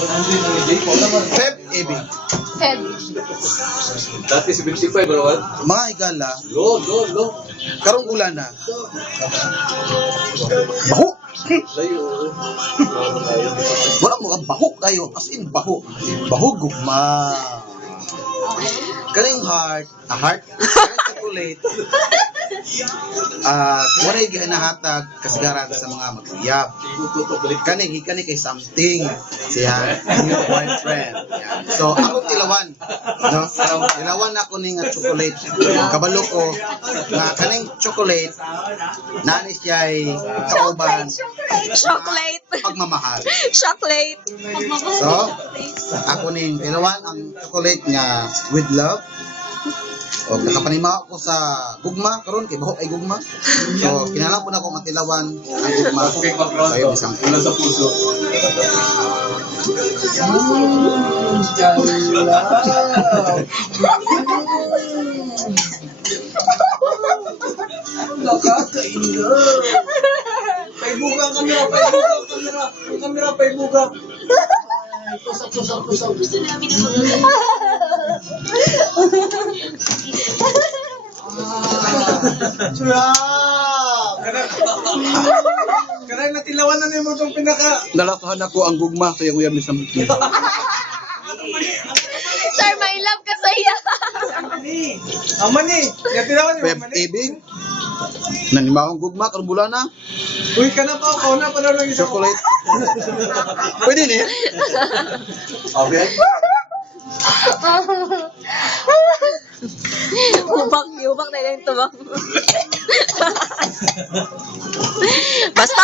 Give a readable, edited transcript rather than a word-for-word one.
Feb, Ebi. Feb. Dati 75, bro. Mga higala, Lo. karong ulan na. Baho! Layo. Wala mo ka baho kayo. As in, baho. Baho, gugma. Kaning heart, heart? Kaning chocolate. Wala yung gihanahatag kasagaran sa mga mag-uyab. Kani kay something siya new boyfriend. Yan. So ako tilawan, no? Tilawan ako ning chocolate. Kabalo ko nga kaning chocolate nani siya ay kauban Chocolate. pagmamahal. Chocolate. So ako ning tilawan ang chocolate nga with love. O nakapanima ako sa gugma karon kay bahok ay gugma. So kinahanglan po na ako matilawan ang gugma. Sayo isang Wala sa puso. Paibuga ang kamera, paibuga. Karang natilawan na nimo tong pinaka. nalakahan ako ang gugma sa uyab ni something. Sir, may love ka sa iya. Aman ni, natilawan ni Feb Mama ni. TV. Nanima akong gugma karong bulan na. Uy, kana pa ako na para lang isa. Chocolate. Pwede ni. Okay. Ubak na lang ito ba? Basta